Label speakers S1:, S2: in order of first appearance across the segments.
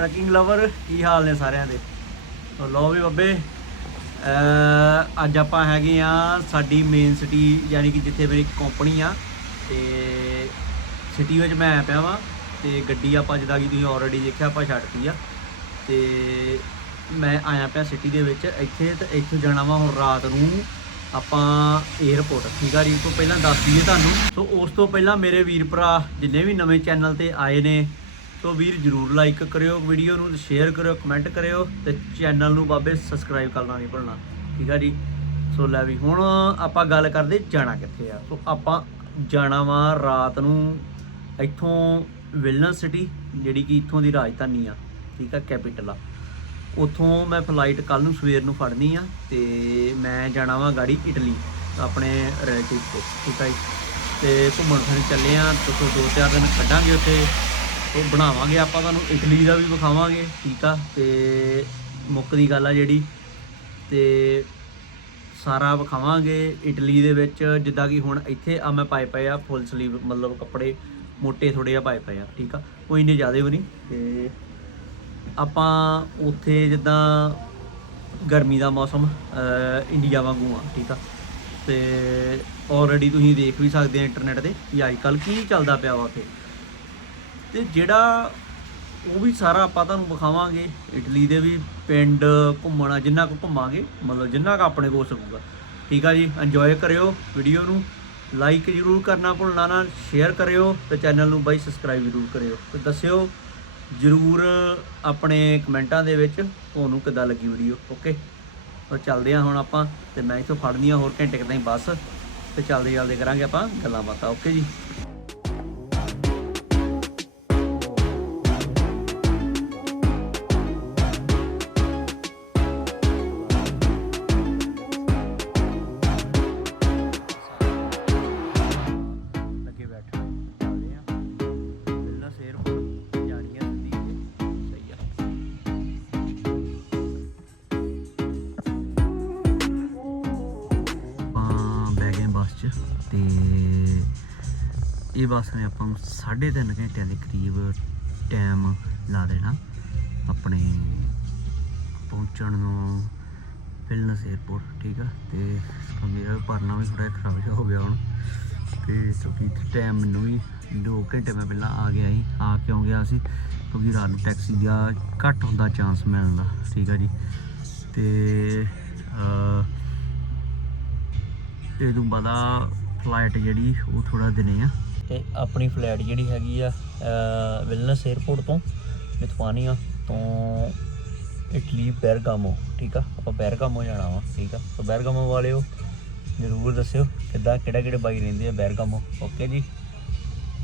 S1: Trekking lover ਕੀ ਹਾਲ ਨੇ ਸਾਰਿਆਂ ਦੇ? ਸੋ ਲੋ ਵੀ ਬੱਬੇ ਅੱਜ ਆਪਾਂ ਹੈਗੇ ਆ ਸਾਡੀ ਮੇਨ ਸਿਟੀ ਯਾਨੀ ਕਿ ਜਿੱਥੇ ਮੇਰੀ ਕੰਪਨੀ ਆ, ਤੇ ਸਿਟੀ ਵਿੱਚ ਮੈਂ ਆਇਆ ਪਿਆ ਵਾਂ, ਤੇ ਗੱਡੀ ਆਪਾਂ ਜਿੱਦਾਂ ਕਿ ਤੁਸੀਂ ਆਲਰੇਡੀ ਦੇਖਿਆ, ਆਪਾਂ ਛੱਡਤੀ ਆ। ਤੇ ਮੈਂ ਆਇਆ ਪਿਆ ਸਿਟੀ ਦੇ ਵਿੱਚ, ਇੱਥੇ ਤੇ ਇੱਥੋਂ ਜਾਣਾ ਵਾ ਹੁਣ ਰਾਤ ਨੂੰ, ਆਪਾਂ 에어ਪੋਰਟ ਠੀਕ ਆ ਜੀ ਉਸ ਤੋਂ ਪਹਿਲਾਂ ਦੱਸ ਦਈਏ ਤੁਹਾਨੂੰ। ਸੋ ਉਸ ਤੋਂ ਪਹਿਲਾਂ ਮੇਰੇ ਵੀਰ ਭਰਾ ਜਿੰਨੇ ਵੀ ਨਵੇਂ ਚੈਨਲ ਤੇ ਆਏ ਨੇ ਸੋ ਵੀਰ ਜਰੂਰ ਲਾਈਕ ਕਰਿਓ ਵੀਡੀਓ ਨੂੰ ਸ਼ੇਅਰ ਕਰਿਓ ਕਮੈਂਟ ਕਰਿਓ ਤੇ ਚੈਨਲ ਨੂੰ ਬਾਬੇ ਸਬਸਕ੍ਰਾਈਬ ਕਰਨਾ ਨਹੀਂ ਭੁੱਲਣਾ। ਠੀਕ ਆ ਜੀ? ਸੋ ਲੈ ਵੀ, ਹੁਣ ਆਪਾਂ ਗੱਲ ਕਰਦੇ ਜਾਣਾ ਕਿੱਥੇ ਆ? ਸੋ ਆਪਾਂ ਜਾਣਾ ਵਾ ਰਾਤ ਨੂੰ ਇੱਥੋਂ ਵਿਲਨਸ ਸਿਟੀ ਜਿਹੜੀ ਕਿ ਇੱਥੋਂ ਦੀ ਰਾਜਧਾਨੀ ਆ, ਠੀਕ ਆ ਕੈਪੀਟਲ ਆ। ਉਥੋਂ ਮੈਂ ਫਲਾਈਟ ਕੱਲ ਨੂੰ ਸਵੇਰ ਨੂੰ ਫੜਨੀ ਆ ਤੇ ਮੈਂ ਜਾਣਾ ਵਾਂ ਗਾੜੀ ਇਟਲੀ ਆਪਣੇ ਰਿਲੇਟਿਵ ਕੋਲ, ਠੀਕ ਆ ਜੀ? ਤੇ ਘੁੰਮਣ ਫਿਰਨ ਚੱਲੇ ਆ, ਤੋਂ ਦੋ ਚਾਰ ਦਿਨ ਕੱਢਾਂਗੇ ਉੱਥੇ। ਉਹ ਬਣਾਵਾਂਗੇ, ਆਪਾਂ ਤੁਹਾਨੂੰ ਇਟਲੀ ਦਾ ਵੀ ਵਿਖਾਵਾਂਗੇ, ਠੀਕ ਆ? ਤੇ ਮੁੱਕ ਦੀ ਗੱਲ ਆ ਜਿਹੜੀ। ਤੇ ਸਾਰਾ ਵਿਖਾਵਾਂਗੇ ਇਟਲੀ ਦੇ ਵਿੱਚ, ਜਿੱਦਾਂ ਕਿ ਹੁਣ ਇੱਥੇ ਆ ਮੈਂ ਪਾਏ ਪਏ ਆ ਫੁੱਲ ਸਲੀਵ ਮਤਲਬ ਕੱਪੜੇ ਮੋٹے ਥੋੜੇ ਆ ਪਾਏ ਪਏ ਆ, ਠੀਕ ਆ? ਕੋਈ ਇੰਨੇ ਜ਼ਿਆਦਾ ਵੀ ਨਹੀਂ। ਤੇ ਆਪਾਂ ਉੱਥੇ ਜਿੱਦਾਂ ਗਰਮੀ ਦਾ ਮੌਸਮ ਇੰਡੀਆ ਵਾਂਗੂ ਆ, ਠੀਕ ਆ? ਤੇ ਆਲਰੇਡੀ ਤੁਸੀਂ ਦੇਖ ਵੀ ਸਕਦੇ ਆ ਇੰਟਰਨੈਟ ਤੇ ਕਿ ਅੱਜ ਕੱਲ ਕੀ ਚੱਲਦਾ ਪਿਆ ਵਾ ਉੱਥੇ। ਤੇ ਜਿਹੜਾ ਉਹ ਵੀ ਸਾਰਾ ਆਪਾਂ ਤੁਹਾਨੂੰ ਵਿਖਾਵਾਂਗੇ, ਇਟਲੀ ਦੇ ਵੀ ਪਿੰਡ ਘੁੰਮਣਾ, ਜਿੰਨਾ ਕੁ ਘੁੰਮਾਂਗੇ, ਮਤਲਬ ਜਿੰਨਾ ਕੁ ਆਪਣੇ ਕੋਲ ਸਕੂਗਾ। ਠੀਕ ਆ ਜੀ ਇੰਜੋਏ ਕਰਿਓ ਵੀਡੀਓ ਨੂੰ ਲਾਈਕ ਜਰੂਰ ਕਰਨਾ ਭੁੱਲਣਾ ਨਾ ਸ਼ੇਅਰ ਕਰਿਓ ਤੇ ਚੈਨਲ ਨੂੰ ਬਾਈ ਸਬਸਕ੍ਰਾਈਬ ਜਰੂਰ ਕਰਿਓ। ਤੇ ਦੱਸਿਓ ਜਰੂਰ ਆਪਣੇ ਕਮੈਂਟਾਂ ਦੇ ਵਿੱਚ ਤੁਹਾਨੂੰ ਕਿੱਦਾਂ ਲੱਗੀ ਵੀਡੀਓ ਓਕੇ ਤਾਂ ਚੱਲਦੇ ਆ ਹੁਣ ਆਪਾਂ, ਤੇ ਮੈਂ ਇੱਥੋਂ ਫੜਨੀ ਆ ਹੋਰ ਘੰਟੇ ਕਿਤੇ ਤਾਈਂ ਬੱਸ, ਤੇ ਚੱਲਦੇ ਚੱਲਦੇ ਕਰਾਂਗੇ ਆਪਾਂ ਗੱਲਾਂ ਬਾਤਾਂ ਓਕੇ ਜੀ? ਇਹ ਬੱਸ ਨੇ ਆਪਾਂ ਨੂੰ 3.5 ਘੰਟਿਆਂ ਦੇ ਕਰੀਬ ਟਾਈਮ ਲਾ ਦੇਣਾ। ਆਪਣੇ ਪਹੁੰਚਣ ਨੂੰ ਫਿਲਨਸ 에어ਪੋਰਟ ਠੀਕ ਆ? ਤੇ ਮੇਰਾ ਪਰਨਾ ਵੀ ਥੋੜਾ ਖਰਾਬ ਜਿਹਾ ਹੋ ਗਿਆ ਹੁਣ। ਤੇ ਕਿਉਂਕਿ ਟਾਈਮ ਮੈਨੂੰ ਵੀ 2 ਘੰਟੇ ਮੈਂ ਪਹਿਲਾਂ ਆ ਗਿਆ ਸੀ। ਆ ਕਿਉਂ ਗਿਆ ਸੀ? ਕਿਉਂਕਿ ਰਾਤ ਨੂੰ ਟੈਕਸੀ ਦਾ ਘੱਟ ਹੁੰਦਾ ਚਾਂਸ ਮਿਲਣ ਦਾ, ਠੀਕ ਆ ਜੀ? ਤੇ ਇਹ ਤੋਂ ਬਾਅਦ ਫਲਾਈਟ ਜਿਹੜੀ, ਉਹ ਥੋੜਾ ਦਿਨੇ ਆ। ਤੇ ਆਪਣੀ ਫਲਾਈਟ ਜਿਹੜੀ ਹੈਗੀ ਆ ਵਿਲਨਸ 에어ਪੋਰਟ ਤੋਂ ਲਿਥੁਆਨੀਆ ਤੋਂ ਇਟਲੀ, ਬੈਰਗਾਮੋ, ਠੀਕ ਆ? ਆਪਾਂ ਬੈਰਗਾਮੋ ਜਾਣਾ ਵਾ, ਠੀਕ ਆ? ਤਾਂ ਬੈਰਗਾਮੋ ਵਾਲਿਓ ਜਰੂਰ ਦੱਸਿਓ ਕਿੱਦਾਂ ਕਿਹੜਾ ਕਿਹੜੇ ਬਾਈ ਰਹਿੰਦੇ ਆ ਬੈਰਗਾਮੋ। ਓਕੇ ਜੀ?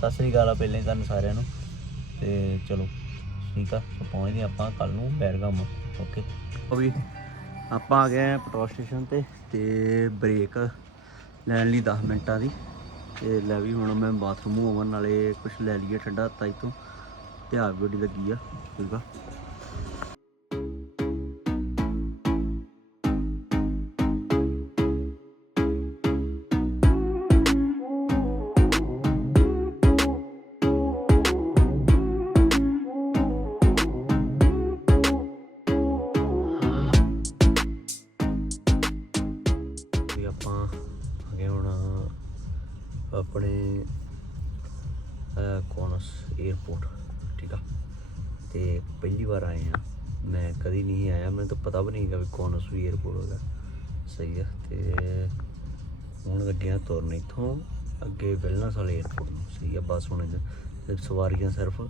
S1: ਸਤਿ ਸ੍ਰੀ ਅਕਾਲ ਆ ਪਹਿਲਾਂ ਹੀ ਤੁਹਾਨੂੰ ਸਾਰਿਆਂ ਨੂੰ। ਤੇ ਚਲੋ, ਠੀਕ ਆ? ਪਹੁੰਚਦੇ ਆਪਾਂ ਕੱਲ ਨੂੰ ਬੈਰਗਾਮੋ, ਓਕੇ? ਉਹ ਵੀ ਆਪਾਂ ਆ ਗਏ ਆ ਪੈਟਰੋਲ ਸਟੇਸ਼ਨ ਤੇ ਤੇ ਬ੍ਰੇਕ ਲੈਣ ਲਈ 10 ਮਿੰਟਾਂ ਦੀ। ਤੇ ਲੈ ਵੀ ਹੁਣ ਮੈਂ ਬਾਥਰੂਮ ਹੋਵਣ ਨਾਲੇ ਕੁਝ ਲੈ ਲਈਏ ਠੰਡਾ ਤਾਈ ਤੋਂ ਤੇ ਆਪ ਬੜੀ ਲੱਗੀ ਆ, ਠੀਕ ਆ। ਆਪਾਂ ਆ ਹੁਣ ਆਪਣੇ ਕੋਨਸ 에어ਪੋਰਟ ਠੀਕ ਆ? ਤੇ ਪਹਿਲੀ ਵਾਰ ਆਏ ਆ। ਮੈਂ ਕਦੀ ਨਹੀਂ ਆਇਆ, ਮੈਨੂੰ ਤਾਂ ਪਤਾ ਵੀ ਨਹੀਂ ਹੈਗਾ ਵੀ ਕੋਨਸ ਵੀ 에어ਪੋਰਟ ਹੈਗਾ। ਸਹੀ ਹੈ ਤੇ ਹੁਣ ਲੱਗਿਆ ਤੁਰਨ ਇੱਥੋਂ, ਅੱਗੇ ਵੈਲਨਸ ਵਾਲੇ 에어ਪੋਰਟ ਨੂੰ। ਸਹੀ ਆ, ਬਸ ਹੁਣ ਤੇ ਸਵਾਰੀਆਂ ਸਿਰਫ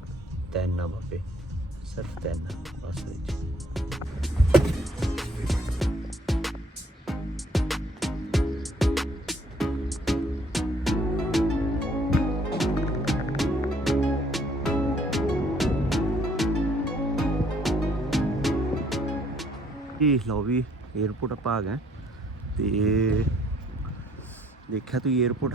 S1: ਤਿੰਨ ਬਾਬੇ, ਸਿਰਫ ਤਿੰਨ ਬਸ ਵਿੱਚ। ਜੀ ਲਓ ਵੀ 에어ਪੋਰਟ ਆਪਾਂ ਆ ਗਏ ਤੇ ਦੇਖਿਆ ਤੁਸੀਂ 에어ਪੋਰਟ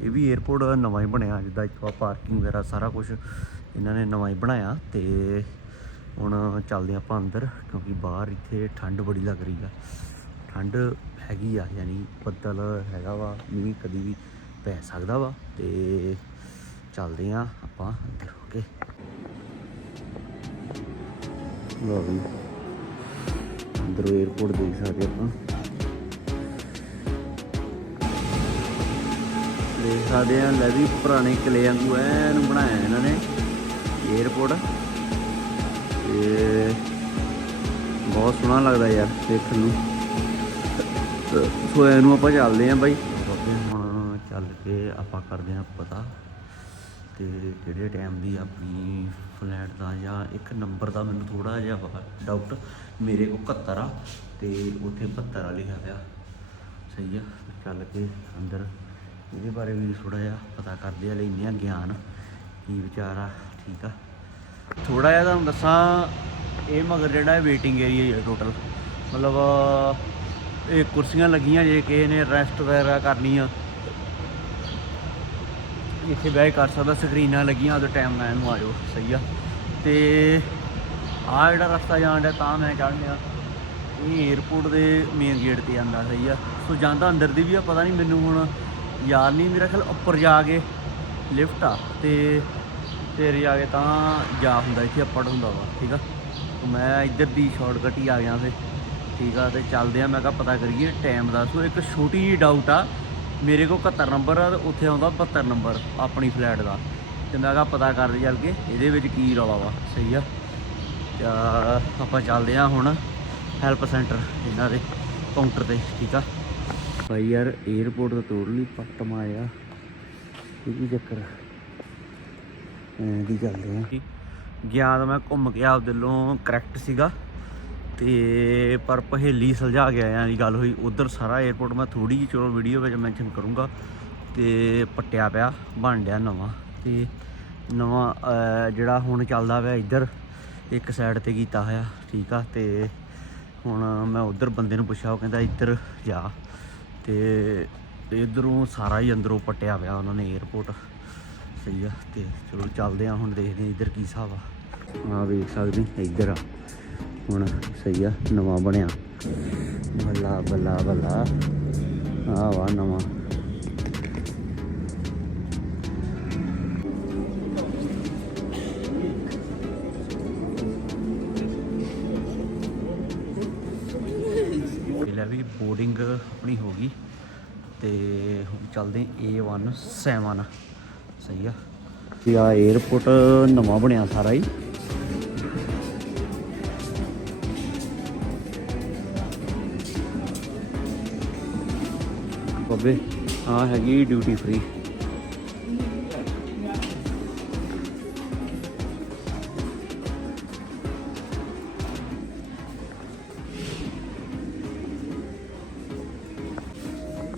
S1: ਇਹ ਵੀ 에어ਪੋਰਟ ਨਵਾਂ ਹੀ ਬਣਿਆ, ਜਿੱਦਾਂ ਇੱਕ ਵਾਰ ਪਾਰਕਿੰਗ ਵਗੈਰਾ ਸਾਰਾ ਕੁਝ ਇਹਨਾਂ ਨੇ ਨਵਾਂ ਹੀ ਬਣਾਇਆ ਤੇ ਹੁਣ ਚੱਲਦੇ ਆਪਾਂ ਅੰਦਰ, ਕਿਉਂਕਿ ਬਾਹਰ ਇੱਥੇ ਠੰਡ ਬੜੀ ਲੱਗ ਰਹੀ ਆ। ਠੰਡ ਹੈਗੀ ਆ, ਯਾਨੀ ਬੱਦਲ ਹੈਗਾ ਵਾ, ਮੀਂਹ ਕਦੀ ਵੀ ਪੈ ਸਕਦਾ ਵਾ ਤੇ ਚੱਲਦੇ ਆ ਆਪਾਂ ਅੰਦਰ ਓਕੇ ਲੋ ਵੀ ਅੰਦਰੋਂ 에어ਪੋਰਟ ਦੇਖ ਸਕਦੇ ਆਪਾਂ। ਦੇਖ ਸਕਦੇ ਆ ਲੈ ਵੀ ਪੁਰਾਣੇ ਕਿਲੇ ਵਾਂਗੂ ਐਨ ਬਣਾਇਆ ਇਹਨਾਂ ਨੇ 에어ਪੋਰਟ ਤੇ ਬਹੁਤ ਸੋਹਣਾ ਲੱਗਦਾ ਯਾਰ ਦੇਖਣ ਨੂੰ। ਸੋ ਇਹਨੂੰ ਆਪਾਂ ਚੱਲਦੇ ਆਂ ਬਾਈ। ਹੁਣ ਚੱਲ ਕੇ ਆਪਾਂ ਕਰਦੇ ਆਂ ਪਤਾ ਤੇ ਕਿਹੜੇ ਟਾਈਮ ਦੀ ਆਪਣੀ ਫਲੈਟ ਦਾ ਜਾਂ ਇੱਕ ਨੰਬਰ ਦਾ ਮੈਨੂੰ ਥੋੜਾ ਜਿਹਾ ਡਾਊਟ ਮੇਰੇ ਕੋਲ 71 ਆ ਤੇ ਉੱਥੇ 72 ਆ ਲਿਖਿਆ ਪਿਆ ਸਹੀ ਆ, ਚੱਲ ਕੇ ਅੰਦਰ। ਇਹਦੇ ਬਾਰੇ ਵੀ ਥੋੜਾ ਜਿਹਾ ਪਤਾ ਕਰਦੇ ਆ, ਲੈਂਦੇ ਆ ਗਿਆਨ, ਕੀ ਵਿਚਾਰ ਆ, ਠੀਕ ਆ। ਥੋੜਾ ਜਿਹਾ ਤੁਹਾਨੂੰ ਦੱਸਾਂ, ਇਹ ਮਗਰ ਜਿਹੜਾ ਹੈ ਵੇਟਿੰਗ ਏਰੀਆ ਹੈ ਟੋਟਲ ਮਤਲਬ, ਇਹ ਕੁਰਸੀਆਂ ਲੱਗੀਆਂ ਜੇ ਕਿਸੇ ਨੇ ਰੈਸਟ ਵਗੈਰਾ ਕਰਨੀ ਆ ਇੱਥੇ ਬਹਿ ਕੇ ਕਰ ਸਕਦਾ, ਸਕਰੀਨਾਂ ਲੱਗੀਆਂ ਉਹਦੇ ਟਾਈਮ ਨਾਲ ਇਹਨੂੰ ਆਜੋ ਸਹੀ ਆ। ਤੇ ਆ ਜਿਹੜਾ ਰਸਤਾ ਜਾਂਦਾ ਤਾਂ ਮੈਂ ਚੜ੍ਹਨਿਆ ਇਹ 에어ਪੋਰਟ ਦੇ ਮੇਨ ਗੇਟ ਤੇ ਜਾਂਦਾ, ਸਹੀ ਆ। ਸੋ ਜਾਂਦਾ ਅੰਦਰ ਦੀ ਵੀ ਆ, ਪਤਾ ਨਹੀਂ ਮੈਨੂੰ ਹੁਣ ਯਾਦ ਨਹੀਂ ਮੇਰਾ ਖਿਆਲ ਉੱਪਰ ਜਾ ਕੇ ਲਿਫਟ ਆ, ਤੇ ਤੇਰੇ ਜਾ ਕੇ ਤਾਂ ਜਾ ਹੁੰਦਾ, ਇੱਥੇ ਅੱਪੜ ਹੁੰਦਾ ਵਾ, ਠੀਕ ਆ। ਮੈਂ ਇੱਧਰ ਦੀ ਸ਼ਾਰਟਕਟ ਹੀ ਆ ਗਿਆ ਫੇ ਠੀਕ ਆ, ਤੇ ਚੱਲਦੇ ਆ, ਮੈਂ ਕਿਹਾ ਪਤਾ ਕਰੀਏ ਟਾਈਮ ਦਾ। ਸੋ ਇੱਕ ਛੋਟੀ ਜਿਹੀ ਡਾਊਟ ਆ ਮੇਰੇ ਕੋਲ 71 ਨੰਬਰ ਆ ਤੇ ਉੱਥੇ ਆਉਂਦਾ 72 ਨੰਬਰ ਆਪਣੀ ਫਲੈਟ ਦਾ। ਤੇ ਮੈਂ ਕਿਹਾ ਪਤਾ ਕਰ ਕਰਦੇ ਚੱਲ ਕੇ ਇਹਦੇ ਵਿੱਚ ਕੀ ਰੌਲਾ ਵਾ। ਸਹੀ ਆ। ਤੇ ਆਪਾਂ ਚੱਲਦੇ ਆ ਹੁਣ ਹੈਲਪ ਸੈਂਟਰ ਇਹਨਾਂ ਦੇ ਕਾਊਂਟਰ ਤੇ, ਠੀਕ ਆ? ਭਾਈ ਯਾਰ 에어ਪੋਰਟ ਤੋਂ ਤੋੜ ਲਈ ਪੱਟ ਮਾਰਿਆ। ਇਹ ਕੀ ਚੱਕਰ ਐਂ ਦੀ ਚੱਲਦੇ ਆ। ਗਿਆ ਤਾਂ ਮੈਂ ਘੁੰਮ ਕੇ ਆਪ ਦਿਲੋਂ ਕਰੈਕਟ ਸੀਗਾ। ਤੇ ਪਰ ਪਹੇਲੀ ਸੁਲਝਾ ਗਿਆ ਆਇਆ ਦੀ ਗੱਲ ਹੋਈ। ਉਧਰ ਸਾਰਾ 에어ਪੋਰਟ ਮੈਂ ਥੋੜੀ ਜਿਹੀ ਚਲੋ ਵੀਡੀਓ ਵਿੱਚ ਮੈਂਸ਼ਨ ਕਰੂੰਗਾ ਤੇ ਪੱਟਿਆ ਪਿਆ ਬਣ ਡਿਆ ਨਵਾਂ ਤੇ ਨਵਾਂ ਜਿਹੜਾ ਹੁਣ ਚੱਲਦਾ ਪਿਆ ਇੱਧਰ, ਇੱਕ ਸਾਈਡ ਤੇ ਕੀਤਾ ਹੋਇਆ, ਠੀਕ ਆ, ਤੇ ਹੁਣ ਮੈਂ ਉਧਰ ਬੰਦੇ ਨੂੰ ਪੁੱਛਿਆ, ਉਹ ਕਹਿੰਦਾ ਇੱਧਰ ਜਾ ਤੇ ਇਧਰੋਂ ਸਾਰਾ ਹੀ ਅੰਦਰੋਂ ਪੱਟਿਆ ਪਿਆ ਉਹਨਾਂ ਨੇ 에어ਪੋਰਟ ਸਹੀ ਆ, ਤੇ ਚਲੋ ਚੱਲਦੇ ਆ, ਹੁਣ ਦੇਖਦੇ ਆ ਇੱਧਰ ਕੀ ਹਿਸਾਬ ਆ। ਆ ਵੇਖ ਸਕਦੇ ਇੱਧਰ ਆ। ਹੁਣ ਸਹੀ ਆ ਨਵਾਂ ਬਣਿਆ। ਬੱਲਾ ਬੱਲਾ ਬੱਲਾ। ਆ ਵਾ ਨਵਾਂ। ਲੈ ਵੀ ਬੋਰਡਿੰਗ ਆਪਣੀ ਹੋ ਗਈ ਤੇ ਹੁਣ ਚੱਲਦੇ A1 7 ਸਹੀ ਆ ਇਹ ਆ। 에어ਪੋਰਟ ਨਵਾਂ ਬਣਿਆ ਸਾਰਾ ਹੀ। ਬੱਬੇ ਆ ਹੈਗੀ ਡਿਊਟੀ ਫ੍ਰੀ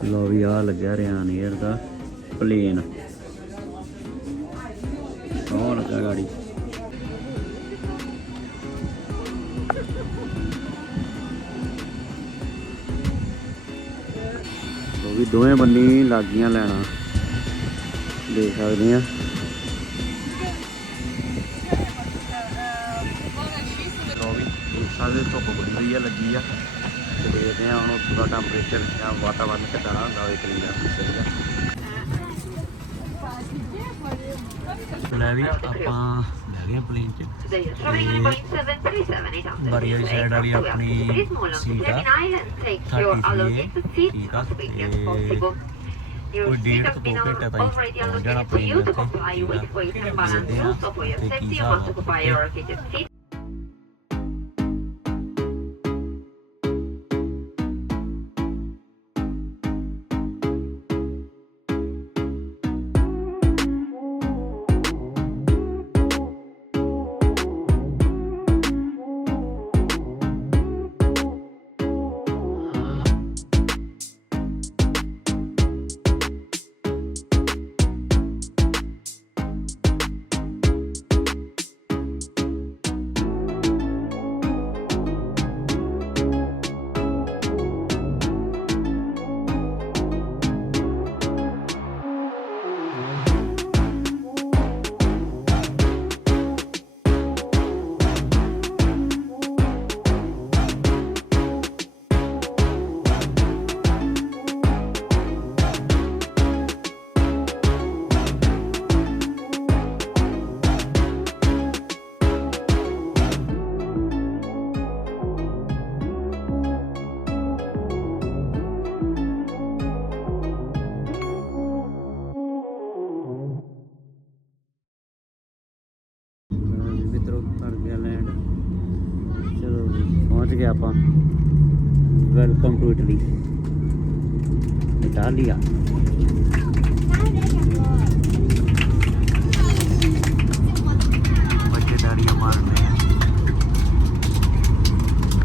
S1: ਲੋ ਵੀ ਆ ਲੱਗਿਆ ਰਿਆਨ 에ਅਰ ਦਾ ਪਲੇਨ ਉਹ ਲੱਗਾ ਗਾੜੀ। ਦੋਵੇਂ ਬੰਨੀ ਲੱਗੀਆਂ ਲੈਣਾ। ਦੇਖ ਸਕਦੇ ਆ ਲੋ ਧੁੱਪ ਬੜੀ ਹੋਈ ਆ, ਲੱਗੀ ਆ। ਤੇ ਦੇਖਦੇ ਆ ਹੁਣ ਉੱਥੋਂ ਦਾ ਟੈਂਪਰੇਚਰ ਜਾਂ ਵਾਤਾਵਰਨ ਕਿੱਦਾਂ ਦਾ ਹੁੰਦਾ ਹੋਵੇ ਕਰੀਦਾ ਸਹੀ ਆ ਲੈ ਵੀ ਆਪਾਂ ਲੈ ਗਏ ਪਲੇਨ ਚ
S2: ਬਾਰੀ ਵਾਲੀ ਸਾਈਡ ਵਾਲੀ ਆਪਣੀ ਸੀਟ ਆ 33 ਠੀਕ ਆ ਤੇ ਕੋਈ ਡੇਢ ਤੋਂ ਦੋ ਘੰਟੇ ਤਾਈਂ ਪਹੁੰਚ ਜਾਣਾ ਪਲੇਨ ਦੇ ਉੱਤੇ ਠੀਕ ਆ ਦੇਖਦੇ ਆ ਤੇ ਕੀ ਹਿਸਾਬ ਆ ਕਰ ਗਿਆ ਲੈਂਡ ਚਲੋ ਪਹੁੰਚ
S1: ਗਏ ਆਪਾਂ। ਵੈਲਕਮ ਟੂ ਇਟਲੀ ਇਟਾਲੀਆ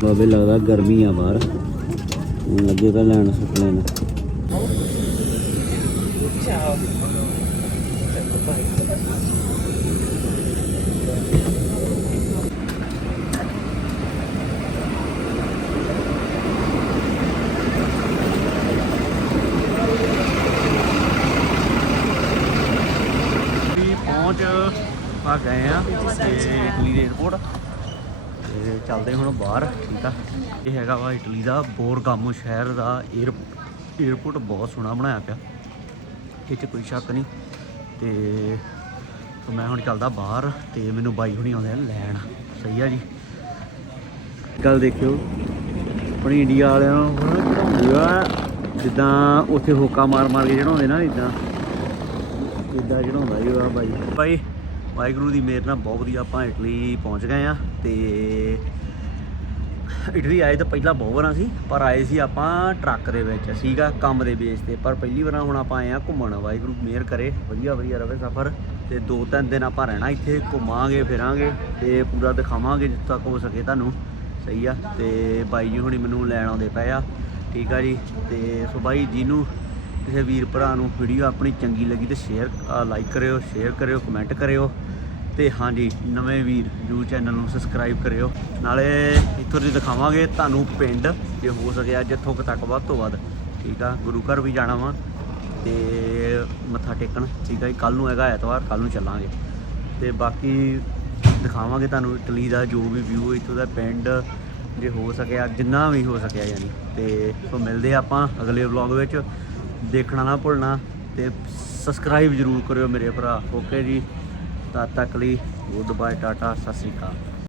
S1: ਬਾਬੇ ਲੱਗਦਾ ਗਰਮੀ ਆ ਬਾਹਰ। ਲੱਗੇ ਤਾਂ ਲੈਣ ਸੁਪਨੇ ਨੇ। ਚਾਓ ਆਪਾਂ ਗਏ ਆ ਤੇ ਇਟਲੀ ਦੇ 에어ਪੋਰਟ ਤੇ ਚੱਲਦੇ ਹੁਣ ਬਾਹਰ, ਠੀਕ ਆ? ਇਹ ਹੈਗਾ ਵਾ ਇਟਲੀ ਦਾ ਬੋਰਗਾਮੋ ਸ਼ਹਿਰ ਦਾ 에어ਪੋਰਟ 에어ਪੋਰਟ ਬਹੁਤ ਸੋਹਣਾ ਬਣਾਇਆ ਪਿਆ। ਇਹ 'ਚ ਕੋਈ ਸ਼ੱਕ ਨਹੀਂ। ਤੇ ਮੈਂ ਹੁਣ ਚੱਲਦਾ ਬਾਹਰ ਤੇ ਮੈਨੂੰ ਬਾਈ ਹੁਣੀ ਆਉਂਦੇ ਨੇ ਲੈਣ। ਸਹੀ ਆ ਜੀ। ਗੱਲ ਦੇਖਿਓ, ਆਪਣੀ ਇੰਡੀਆ ਵਾਲਿਆਂ ਨੂੰ ਚੜਾਉਂਦਾ ਜਿੱਦਾਂ ਉੱਥੇ ਹੋਕਾ ਮਾਰ ਮਾਰ ਕੇ ਚੜਾਉਂਦੇ ਨਾ, ਇਦਾਂ। ਇਦਾਂ ਚੜਾਉਂਦਾ ਜੀ ਆ ਬਾਈ। ਬਾਈ ਵਾਹਿਗੁਰੂ ਦੀ ਮਿਹਰ ਨਾਲ ਬਹੁਤ ਵਧੀਆ ਆਪਾਂ ਇਟਲੀ ਪਹੁੰਚ ਗਏ ਆ ਤੇ ਇਟਲੀ ਆਏ ਤਾਂ ਪਹਿਲਾਂ ਬਹੁਤ ਵਾਰਾਂ ਸੀ, ਪਰ ਆਏ ਸੀ ਆਪਾਂ ਟਰੱਕ ਦੇ ਵਿੱਚ ਸੀਗਾ ਕੰਮ ਦੇ ਬੇਸ ਤੇ। ਪਰ ਪਹਿਲੀ ਵਾਰ ਹੁਣ ਆਪਾਂ ਆਏ ਆ ਘੁੰਮਣ, ਵਾਹਿਗੁਰੂ ਮਿਹਰ ਕਰੇ, ਵਧੀਆ ਵਧੀਆ ਰਵੇ ਸਫ਼ਰ। ਤੇ ਦੋ ਤਿੰਨ ਦਿਨ ਆਪਾਂ ਰਹਿਣਾ ਇੱਥੇ, ਘੁੰਮਾਂਗੇ, ਫਿਰਾਂਗੇ ਤੇ ਪੂਰਾ ਦਿਖਾਵਾਂਗੇ ਜਿੱਥੇ ਤੱਕ ਹੋ ਸਕੇ ਤੁਹਾਨੂੰ। ਸਹੀ ਆ। ਤੇ ਬਾਈ ਜੀ ਹੁਣੀ ਮੈਨੂੰ ਲੈਣ ਆਉਂਦੇ ਪਏ ਆ। ਠੀਕ ਆ ਜੀ। ਤੇ ਸੋ ਬਾਈ ਜੀ ਨੂੰ ਕਿਸੇ ਵੀਰ ਭਰਾ ਨੂੰ ਵੀਡੀਓ ਆਪਣੀ ਚੰਗੀ ਲੱਗੀ ਤੇ ਸ਼ੇਅਰ ਲਾਈਕ ਕਰਿਓ ਸ਼ੇਅਰ ਕਰਿਓ ਕਮੈਂਟ ਕਰਿਓ। ਤੇ ਹਾਂਜੀ, ਨਵੇਂ ਵੀਰ ਜੂ ਚੈਨਲ ਨੂੰ ਸਬਸਕ੍ਰਾਈਬ ਕਰਿਓ। ਨਾਲੇ ਇੱਥੋਂ ਦੀ ਦਿਖਾਵਾਂਗੇ ਤੁਹਾਨੂੰ ਪਿੰਡ ਜੇ ਹੋ ਸਕਿਆ ਜਿੱਥੋਂ ਕੁ ਤੱਕ ਵੱਧ ਤੋਂ ਵੱਧ। ਠੀਕ ਆ, ਗੁਰੂ ਘਰ ਵੀ ਜਾਣਾ ਵਾ ਤੇ ਮੱਥਾ ਟੇਕਣ। ਠੀਕ ਆ ਜੀ ਕੱਲ ਨੂੰ ਹੈਗਾ ਐਤਵਾਰ ਕੱਲ ਨੂੰ ਚੱਲਾਂਗੇ। ਤੇ ਬਾਕੀ ਦਿਖਾਵਾਂਗੇ ਤੁਹਾਨੂੰ ਇਟਲੀ ਦਾ ਜੋ ਵੀ ਵਿਊ ਇੱਥੋਂ ਦਾ ਪਿੰਡ ਜੇ ਹੋ ਸਕਿਆ ਜਿੰਨਾ ਵੀ ਹੋ ਸਕਿਆ ਯਾਨੀ। ਤੇ ਸੋ ਮਿਲਦੇ ਆਪਾਂ ਅਗਲੇ ਵਲੌਗ ਵਿੱਚ। ਦੇਖਣਾ ਨਾ ਭੁੱਲਣਾ ਤੇ ਸਬਸਕ੍ਰਾਈਬ ਜ਼ਰੂਰ ਕਰਿਓ ਮੇਰੇ ਭਰਾ ਓਕੇ ਜੀ? ਤਦ ਤੱਕ ਲਈ ਗੁੱਡ ਬਾਏ ਟਾਟਾ, ਸਤਿ ਸ਼੍ਰੀ ਅਕਾਲ।